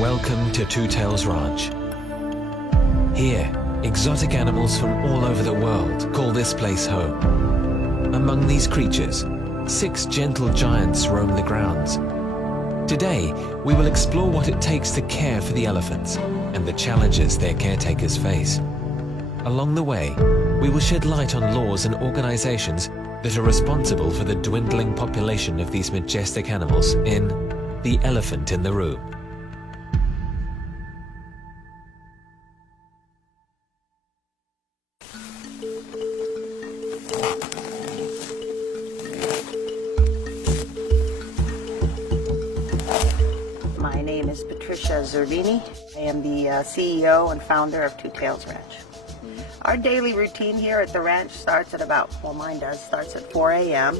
Welcome to Two Tails Ranch. Here, exotic animals from all over the world call this place home. Among these creatures, 6 gentle giants roam the grounds. Today, we will explore what it takes to care for the elephants and the challenges their caretakers face. Along the way, we will shed light on laws and organizations that are responsible for the dwindling population of these majestic animals in The Elephant in the Room. My name is Patricia Zerbini. I am the CEO and founder of Two Tails Ranch. Our daily routine here at the ranch starts at starts at 4 a.m.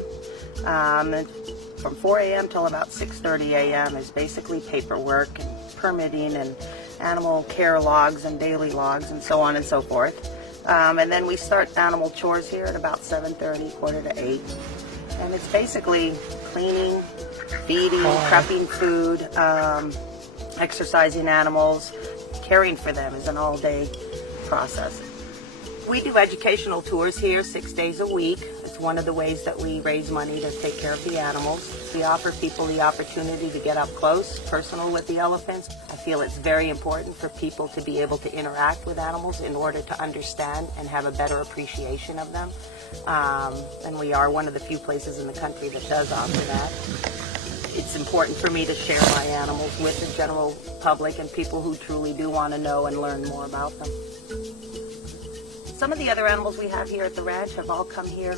And from 4 a.m. till about 6:30 a.m. is basically paperwork and permitting and animal care logs and daily logs and so on and so forth. And then we start animal chores here at about 7:30, quarter to 8. And it's basically cleaning, feeding, prepping food, exercising animals. Caring for them is an all-day process. We do educational tours here 6 days a week. It's one of the ways that we raise money to take care of the animals. We offer people the opportunity to get up close, personal with the elephants. I feel it's very important for people to be able to interact with animals in order to understand and have a better appreciation of them. And we are one of the few places in the country that does offer that. It's important for me to share my animals with the general public and people who truly do want to know and learn more about them. Some of the other animals we have here at the ranch have all come here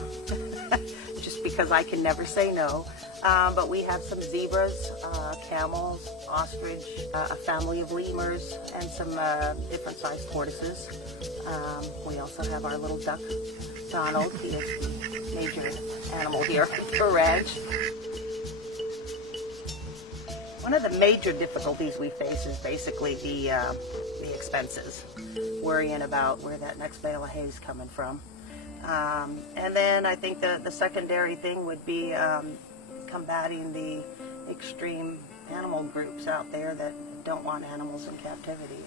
just because I can never say no. But we have some zebras, camels, ostrich, a family of lemurs, and some different sized tortoises. We also have our little duck, Donald. He is the major animal here at the ranch. One of the major difficulties we face is basically the expenses, worrying about where that next bale of hay is coming from. And then I think the secondary thing would be combating the extreme animal groups out there that don't want animals in captivity.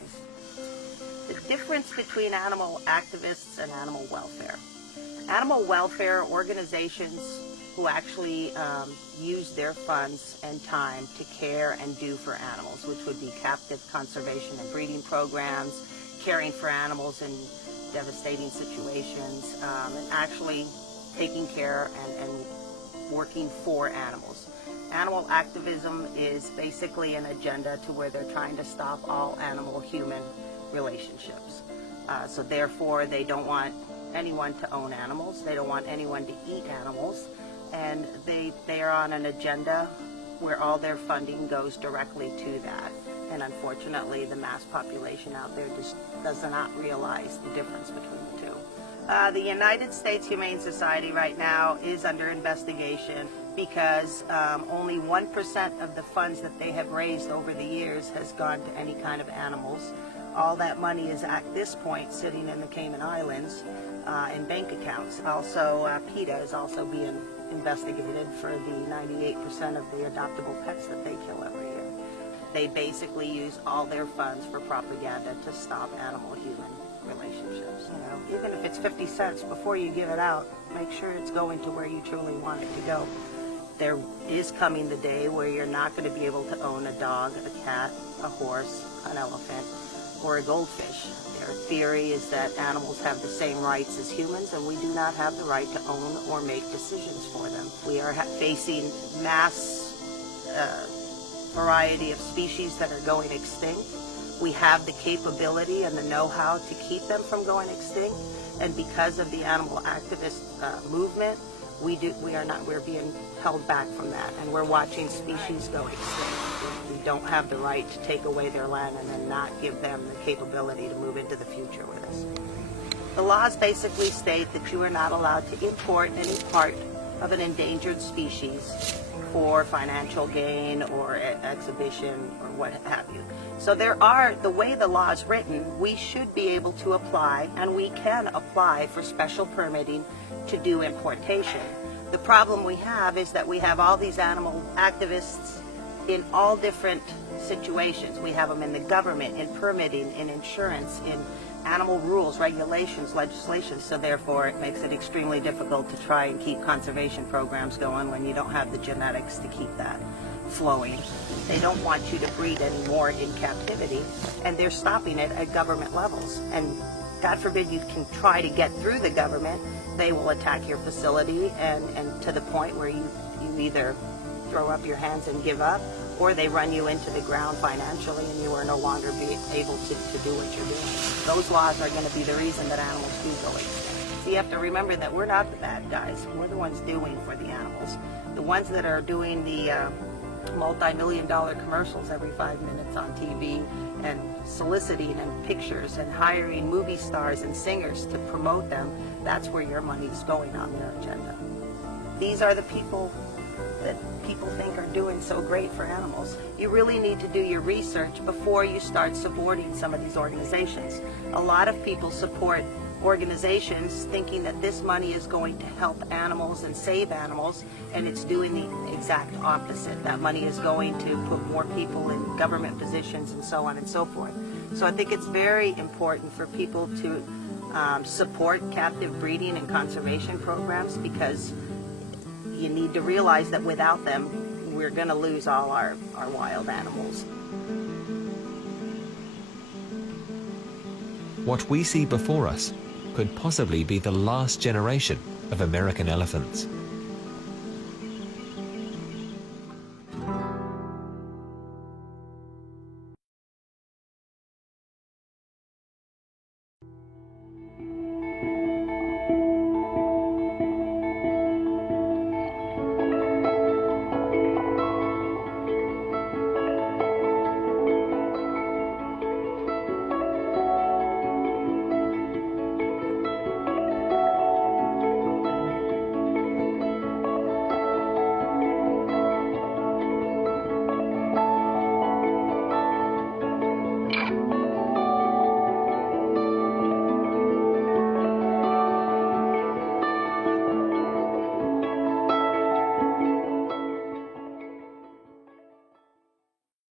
The difference between animal activists and animal welfare. Animal welfare organizations who actually use their funds and time to care and do for animals, which would be captive conservation and breeding programs, caring for animals in devastating situations, and actually taking care and working for animals. Animal activism is basically an agenda to where they're trying to stop all animal-human relationships. So therefore, they don't want anyone to own animals. They don't want anyone to eat animals. And they are on an agenda where all their funding goes directly to that. And unfortunately, the mass population out there just does not realize the difference between the two. The United States Humane Society right now is under investigation because only 1% of the funds that they have raised over the years has gone to any kind of animals. All that money is at this point sitting in the Cayman Islands in bank accounts. Also, PETA is also being investigated for the 98% of the adoptable pets that they kill every year. They basically use all their funds for propaganda to stop animal-human relationships. Even if it's 50 cents, before you give it out, make sure it's going to where you truly want it to go. There is coming the day where you're not going to be able to own a dog, a cat, a horse, an elephant, or a goldfish. Their theory is that animals have the same rights as humans, and we do not have the right to own or make decisions for them. We are facing mass variety of species that are going extinct. We have the capability and the know-how to keep them from going extinct, and because of the animal activist movement, we're being held back from that, and we're watching species go extinct. We don't have the right to take away their land and then not give them the capability to move into the future with us. The laws basically state that you are not allowed to import any part of an endangered species for financial gain or exhibition or what have you. So the way the law is written, we should be able to apply, and we can apply for special permitting to do importation. The problem we have is that we have all these animal activists in all different situations. We have them in the government, in permitting, in insurance, in animal rules, regulations, legislation. So therefore, it makes it extremely difficult to try and keep conservation programs going when you don't have the genetics to keep that flowing. They don't want you to breed anymore in captivity, and they're stopping it at government levels. And God forbid you can try to get through the government, they will attack your facility, and to the point where you either throw up your hands and give up, or they run you into the ground financially and you are no longer able to do what you're doing. Those laws are going to be the reason that animals do go extinct. So you have to remember that we're not the bad guys. We're the ones doing for the animals. The ones that are doing the multi-million-dollar commercials every 5 minutes on TV and soliciting and pictures and hiring movie stars and singers to promote them, that's where your money is going on their agenda. These are the people that people think are doing so great for animals. You really need to do your research before you start supporting some of these organizations. A lot of people support organizations thinking that this money is going to help animals and save animals, and it's doing the exact opposite. That money is going to put more people in government positions and so on and so forth. So I think it's very important for people to support captive breeding and conservation programs, because you need to realize that without them, we're going to lose all our wild animals. What we see before us could possibly be the last generation of American elephants.